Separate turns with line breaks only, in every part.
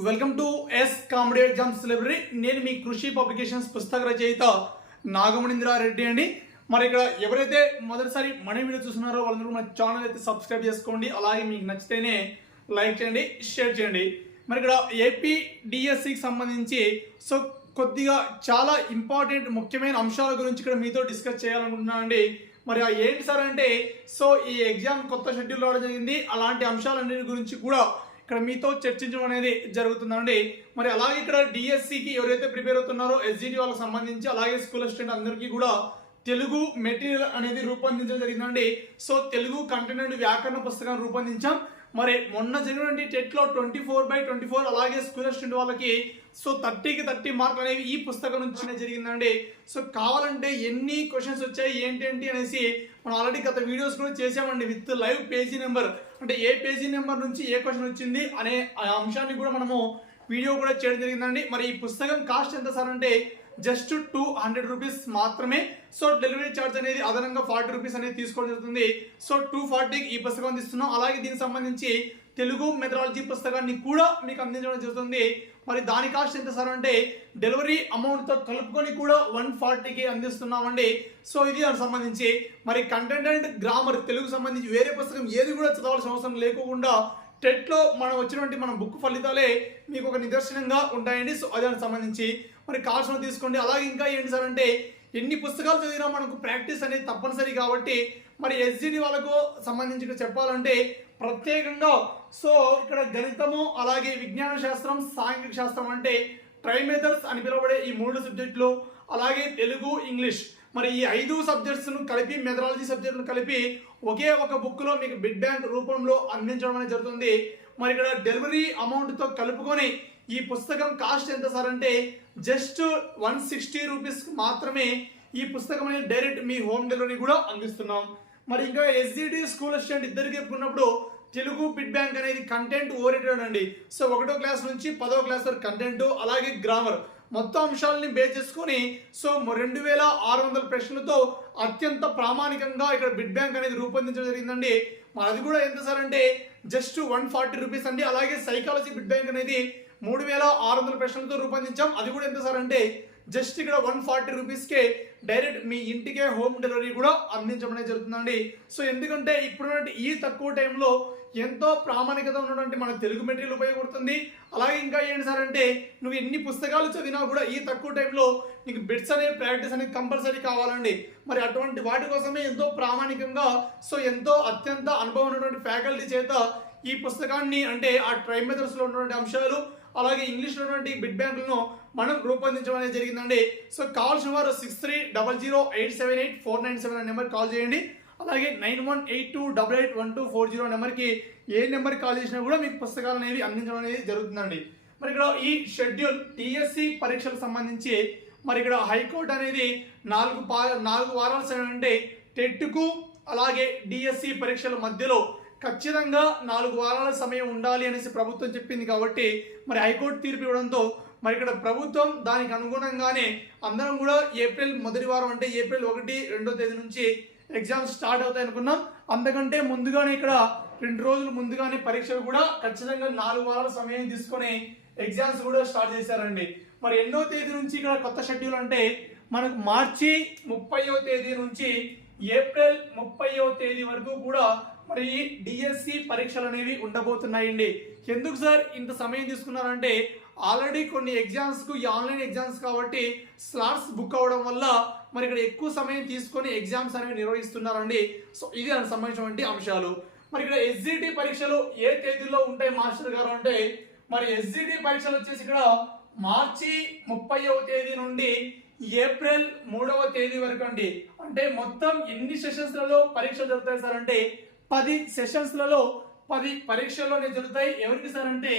Welcome to S comedy exams library నేను మీ కృషి పబ్లికేషన్స్ పుస్తక రచయిత నాగమణీంద్రారెడ్డి అండి. మరి ఇక్కడ ఎవరైతే మొదటిసారి మన వీడియో చూస్తున్నారో వాళ్ళందరూ మన ఛానల్ అయితే సబ్స్క్రైబ్ చేసుకోండి. అలాగే మీకు నచ్చితేనే లైక్ చేయండి షేర్ చేయండి. మరి ఇక్కడ ఏపీ డిఎస్సికి సంబంధించి సో కొద్దిగా చాలా ఇంపార్టెంట్ ముఖ్యమైన అంశాల గురించి ఇక్కడ మీతో డిస్కస్ చేయాలనుకుంటున్నానండి మరి ఆ ఏంటి సార్ అంటే సో ఈ ఎగ్జామ్ కొత్త షెడ్యూల్ రావడం జరిగింది. అలాంటి అంశాలన్నిటి గురించి కూడా ఇక్కడ మీతో చర్చించడం అనేది జరుగుతుందండి. మరి అలాగే ఇక్కడ డిఎస్సికి ఎవరైతే ప్రిపేర్ అవుతున్నారో ఎస్జిటి వాళ్ళకి సంబంధించి అలాగే స్కూల్ అసిస్టెంట్ అందరికీ కూడా తెలుగు మెటీరియల్ అనేది రూపొందించడం జరిగిందండి. సో తెలుగు కంటెంట్ అండ్ వ్యాకరణ పుస్తకాన్ని రూపొందించాం. మరి మొన్న జరిగినటువంటి టెట్లో twenty four by twenty four అలాగే స్కూల్ స్టూడెంట్ వాళ్ళకి సో థర్టీకి థర్టీ మార్కులు అనేవి ఈ పుస్తకం నుంచి జరిగిందండి. సో కావాలంటే ఎన్ని క్వశ్చన్స్ వచ్చాయి ఏంటి అనేసి మనం ఆల్రెడీ గత వీడియోస్ కూడా చేసామండి విత్ లైవ్ పేజీ నెంబర్ అంటే ఏ పేజీ నెంబర్ నుంచి ఏ క్వశ్చన్ వచ్చింది అనే ఆ అంశాన్ని కూడా మనము వీడియో కూడా చేయడం జరిగిందండి. మరి ఈ పుస్తకం కాస్ట్ ఎంత సార్ అంటే జస్ట్ టూ హండ్రెడ్ రూపీస్ మాత్రమే. సో డెలివరీ ఛార్జ్ అనేది అదనంగా ఫార్టీ రూపీస్ అనేది తీసుకోవడం జరుగుతుంది. సో టూ ఫార్టీకి ఈ పుస్తకం అందిస్తున్నాం. అలాగే దీనికి సంబంధించి తెలుగు మెథడాలజీ పుస్తకాన్ని కూడా మీకు అందించడం జరుగుతుంది. మరి దాని కాస్ట్ ఎంత సార్ అంటే డెలివరీ అమౌంట్తో కలుపుకొని కూడా వన్ ఫార్టీకి అందిస్తున్నామండి. సో ఇది దానికి సంబంధించి. మరి కంటెంట్ అండ్ గ్రామర్ తెలుగు సంబంధించి వేరే పుస్తకం ఏది కూడా చదవాల్సిన అవసరం లేకుండా టెట్లో మనం వచ్చినటువంటి మన బుక్ ఫలితాలే మీకు ఒక నిదర్శనంగా ఉంటాయండి. సో దానికి సంబంధించి మరి కాల్సిన తీసుకోండి. అలాగే ఇంకా ఏంటి సార్ అంటే ఎన్ని పుస్తకాలు చదివినా మనకు ప్రాక్టీస్ అనేది తప్పనిసరి కాబట్టి మరి ఎస్జిడి వాళ్ళకు సంబంధించి చెప్పాలంటే ప్రత్యేకంగా సో ఇక్కడ గణితము అలాగే విజ్ఞాన శాస్త్రం సాంఘిక శాస్త్రం అంటే ట్రైమేథర్స్ అని పిలువబడే ఈ మూడు సబ్జెక్టులు అలాగే తెలుగు ఇంగ్లీష్. మరి ఈ ఐదు సబ్జెక్ట్స్ను కలిపి మెథడాలజీ సబ్జెక్టును కలిపి ఒకే ఒక బుక్లో మీకు బిడ్ బ్యాంక్ రూపంలో అందించడం అనేది జరుగుతుంది. మరి ఇక్కడ డెలివరీ అమౌంట్తో కలుపుకొని ఈ పుస్తకం కాస్ట్ ఎంత సార్ అంటే జస్ట్ వన్ సిక్స్టీ రూపీస్ మాత్రమే ఈ పుస్తకం అనేది డైరెక్ట్ మీ హోమ్ డెలివరీ కూడా అందిస్తున్నాం. మరి ఇంకా ఎస్జిడి స్కూల్ అసిస్టెంట్ ఇద్దరికి చెప్పుకున్నప్పుడు తెలుగు బిడ్ బ్యాంక్ అనేది కంటెంట్ ఓరియంటెడ్ అండి. సో ఒకటో క్లాస్ నుంచి పదో క్లాస్ వరకు కంటెంట్ అలాగే గ్రామర్ మొత్తం అంశాలని బేస్ చేసుకొని సో రెండు వేల ఆరు వందల ప్రశ్నలతో అత్యంత ప్రామాణికంగా ఇక్కడ బిడ్ బ్యాంక్ అనేది రూపొందించడం జరిగిందండి. మరి అది కూడా ఎంత సార్ అంటే జస్ట్ వన్ ఫార్టీ రూపీస్ అండి. అలాగే సైకాలజీ బిడ్ బ్యాంక్ అనేది మూడు వేల ఆరు వందల ప్రశ్నలతో రూపొందించాం. అది కూడా ఎంత సార్ అంటే జస్ట్ ఇక్కడ వన్ ఫార్టీ రూపీస్కే డైరెక్ట్ మీ ఇంటికే హోమ్ డెలివరీ కూడా అందించడం అనేది జరుగుతుందండి. సో ఎందుకంటే ఇప్పుడున్నటువంటి ఈ తక్కువ టైంలో ఎంతో ప్రామాణికత ఉన్నటువంటి మన తెలుగు మెటీరియల్ ఉపయోగపడుతుంది. అలాగే ఇంకా ఏంటి సార్ అంటే నువ్వు ఎన్ని పుస్తకాలు చదివినా కూడా ఈ తక్కువ టైంలో నీకు బిట్స్ అనే ప్రాక్టీస్ అనేది కంపల్సరీ కావాలండి. మరి అటువంటి వాటి కోసమే ఎంతో ప్రామాణికంగా సో ఎంతో అత్యంత అనుభవం ఉన్నటువంటి ఫ్యాకల్టీ చేత ఈ పుస్తకాన్ని అంటే ఆ ట్రై మెథడ్స్లో ఉన్నటువంటి అంశాలు అలాగే ఇంగ్లీష్లో ఉన్నటువంటి బిడ్ బ్యాంకులను మనం రూపొందించడం అనేది జరిగిందండి. సో కావాల్సిన వారు six three double zero eight seven eight four nine seven number call చేయండి. అలాగే nine one eight two double eight one two four zero నెంబర్కి ఏ నెంబర్కి కాల్ చేసినా కూడా మీకు పుస్తకాలు అనేవి అందించడం అనేది జరుగుతుందండి. మరి ఇక్కడ ఈ షెడ్యూల్ టీఎస్సి పరీక్షలకు సంబంధించి మరి ఇక్కడ హైకోర్టు అనేది నాలుగు పా నాలుగు వారాల సమయం అంటే టెట్కు అలాగే డిఎస్సి పరీక్షల మధ్యలో ఖచ్చితంగా నాలుగు వారాల సమయం ఉండాలి అనేసి ప్రభుత్వం చెప్పింది కాబట్టి మరి హైకోర్టు తీర్పు ఇవ్వడంతో మరి ఇక్కడ ప్రభుత్వం దానికి అనుగుణంగానే అందరం కూడా ఏప్రిల్ మొదటి వారం అంటే ఏప్రిల్ ఒకటి రెండో తేదీ నుంచి ఎగ్జామ్స్ స్టార్ట్ అవుతాయి అనుకున్నాం. అంతకంటే ముందుగానే ఇక్కడ రెండు రోజులు ముందుగానే పరీక్షలు కూడా ఖచ్చితంగా నాలుగు వారాల సమయం తీసుకొని ఎగ్జామ్స్ కూడా స్టార్ట్ చేశారండి. మరి ఎన్నో తేదీ నుంచి ఇక్కడ కొత్త షెడ్యూల్ అంటే మనకు మార్చి ముప్పైవ తేదీ నుంచి ఏప్రిల్ ముప్పైవ తేదీ వరకు కూడా మరి డిఎస్సి పరీక్షలు అనేవి ఉండబోతున్నాయండి. ఎందుకు సార్ ఇంత సమయం తీసుకున్నారంటే ఆల్రెడీ కొన్ని ఎగ్జామ్స్కు ఈ ఆన్లైన్ ఎగ్జామ్స్ కాబట్టి స్లాట్స్ బుక్ అవ్వడం వల్ల మరి ఇక్కడ ఎక్కువ సమయం తీసుకొని ఎగ్జామ్స్ అనేవి నిర్వహిస్తున్నారండి. సో ఇది దానికి సంబంధించినటువంటి అంశాలు. మరి ఇక్కడ ఎస్జిటి పరీక్షలు ఏ తేదీలో ఉంటాయి మాస్టర్ గారు అంటే మరి ఎస్జిటి పరీక్షలు వచ్చేసి ఇక్కడ మార్చి ముప్పైవ తేదీ నుండి ఏప్రిల్ మూడవ తేదీ వరకు అండి. అంటే మొత్తం ఎన్ని సెషన్స్లలో పరీక్షలు జరుగుతాయి సార్ అంటే పది సెషన్స్లలో పది పరీక్షల్లోనే జరుగుతాయి. ఎవరికి సార్ అంటే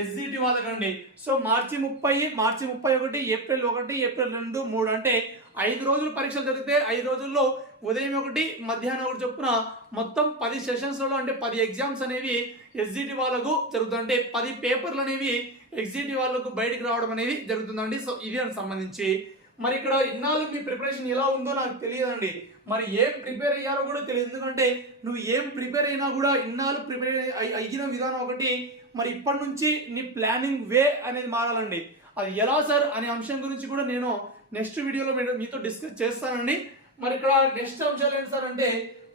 ఎస్జిటి వాళ్ళకండి. సో మార్చి ముప్పై మార్చి ముప్పై ఒకటి ఏప్రిల్ ఒకటి ఏప్రిల్ రెండు మూడు అంటే ఐదు రోజులు పరీక్షలు జరిగితే ఐదు రోజుల్లో ఉదయం ఒకటి మధ్యాహ్నం ఒకటి చొప్పున మొత్తం పది సెషన్స్లలో అంటే పది ఎగ్జామ్స్ అనేవి ఎస్జిటి వాళ్ళకు జరుగుతుంది అంటే పది పేపర్లు అనేవి ఎగ్జిటి వాళ్ళకు బయటికి రావడం అనేది జరుగుతుందండి. సో ఇది దానికి సంబంధించి మరి ఇక్కడ ఇన్నాళ్ళు మీ ప్రిపరేషన్ ఎలా ఉందో నాకు తెలియదండి. మరి ఏం ప్రిపేర్ అయ్యారో కూడా తెలియదు. ఎందుకంటే నువ్వు ఏం ప్రిపేర్ అయినా కూడా ఇన్నాళ్ళు ప్రిపేర్ అయిన విధానం ఒకటి మరి ఇప్పటి నుంచి నీ ప్లానింగ్ వే అనేది మారాలండి. అది ఎలా సార్ అనే అంశం గురించి కూడా నేను నెక్స్ట్ వీడియోలో మీతో డిస్కస్ చేస్తానండి. మరి ఇక్కడ నెక్స్ట్ అంశాలు ఏంటి సార్ అంటే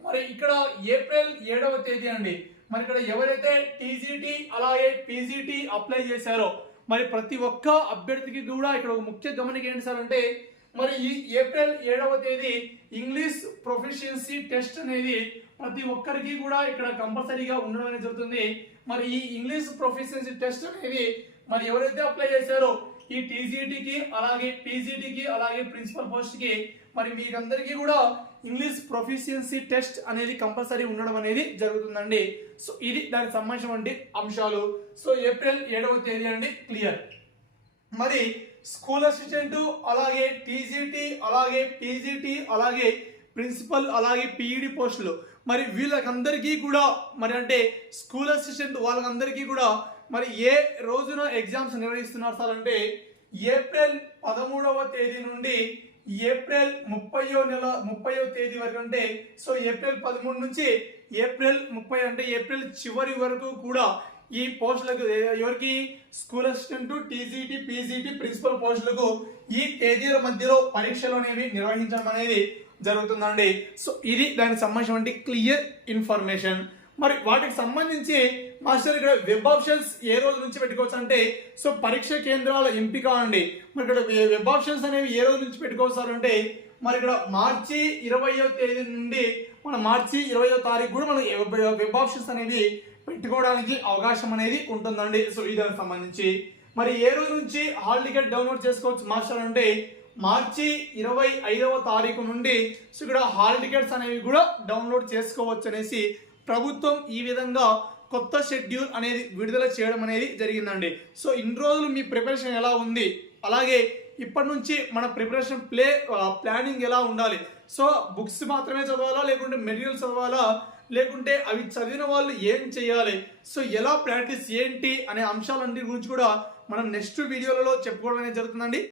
మరి ఇక్కడ ఏప్రిల్ ఏడవ తేదీ అండి. మరి ఇక్కడ ఎవరైతే టీజీటీ అలాగే పీజీటీ అప్లై చేశారో మరి ప్రతి ఒక్క అభ్యర్థికి కూడా ఇక్కడ ఒక ముఖ్య గమనిక ఏంటి సార్ అంటే మరి ఈ ఏప్రిల్ ఏడవ తేదీ ఇంగ్లీష్ ప్రొఫిషియన్సీ టెస్ట్ అనేది ప్రతి ఒక్కరికి కూడా ఇక్కడ కంపల్సరీగా ఉండడం అనేది జరుగుతుంది. మరి ఈ ఇంగ్లీష్ ప్రొఫిషియన్సీ టెస్ట్ అనేది మరి ఎవరైతే అప్లై చేశారో ఈ టీజీటీకి అలాగే పీజీటీకి అలాగే ప్రిన్సిపల్ పోస్ట్కి మరి మీకందరికీ కూడా ఇంగ్లీష్ ప్రొఫిషియన్సీ టెస్ట్ అనేది కంపల్సరీ ఉండడం అనేది జరుగుతుందండి. సో ఇది దానికి సంబంధించినటువంటి అంశాలు. సో ఏప్రిల్ ఏడవ తేదీ అండి క్లియర్. మరి స్కూల్ అసిస్టెంట్ అలాగే టీజీటీ అలాగే పీజీటీ అలాగే ప్రిన్సిపల్ అలాగే పీఈడి పోస్టులు. మరి వీళ్ళకందరికీ కూడా మరి అంటే స్కూల్ అసిస్టెంట్ వాళ్ళకందరికీ కూడా మరి ఏ రోజున ఎగ్జామ్స్ నిర్వహిస్తున్నారు సార్ అంటే ఏప్రిల్ పదమూడవ తేదీ నుండి ఏప్రిల్ ముప్పయో నెల ముప్పయో తేదీ వరకు అంటే సో ఏప్రిల్ పదమూడు నుంచి ఏప్రిల్ ముప్పై అంటే ఏప్రిల్ చివరి వరకు కూడా ఈ పోస్టులకు ఎవరికి? School assistant TGT PGT principal పోస్టులకు ఈ తేదీల మధ్యలో పరీక్షలు అనేవి నిర్వహించడం అనేది జరుగుతుందండి. సో ఇది దానికి సంబంధించిన క్లియర్ ఇన్ఫర్మేషన్. మరి వాటికి సంబంధించి మాస్టర్ ఇక్కడ వెబ్ ఆప్షన్స్ ఏ రోజు నుంచి పెట్టుకోవచ్చు అంటే సో పరీక్ష కేంద్రాల ఎంపిక అండి. మరి ఇక్కడ వెబ్ ఆప్షన్స్ అనేవి ఏ రోజు నుంచి పెట్టుకోవచ్చు అంటే మరి ఇక్కడ మార్చి ఇరవయో తేదీ నుండి మన మార్చి ఇరవయో తారీఖు కూడా మనం వెబ్- వెబ్ ఆప్షన్స్ అనేవి పెట్టుకోవడానికి అవకాశం అనేది ఉంటుందండి. సో ఇది సంబంధించి. మరి ఏ రోజు నుంచి హాల్ టికెట్ డౌన్లోడ్ చేసుకోవచ్చు మాస్టర్ అంటే మార్చి ఇరవై ఐదవ తారీఖు నుండి సో ఇక్కడ హాల్ టికెట్స్ అనేవి కూడా డౌన్లోడ్ చేసుకోవచ్చు అనేసి ప్రభుత్వం ఈ విధంగా కొత్త షెడ్యూల్ అనేది విడుదల చేయడం అనేది జరిగిందండి. సో ఇన్ని రోజులు మీ ప్రిపరేషన్ ఎలా ఉంది? అలాగే ఇప్పటి నుంచి మన ప్రిపరేషన్ ప్లే ప్లానింగ్ ఎలా ఉండాలి? సో బుక్స్ మాత్రమే చదవాలా? లేకుంటే మెటీరియల్స్ చదవాలా? లేకుంటే అవి చదివిన వాళ్ళు ఏం చేయాలి? సో ఎలా ప్రాక్టీస్ ఏంటి? అనే అంశాలన్నిటి గురించి కూడా మనం నెక్స్ట్ వీడియోలలో చెప్పుకోవడం అనేది జరుగుతుందండి.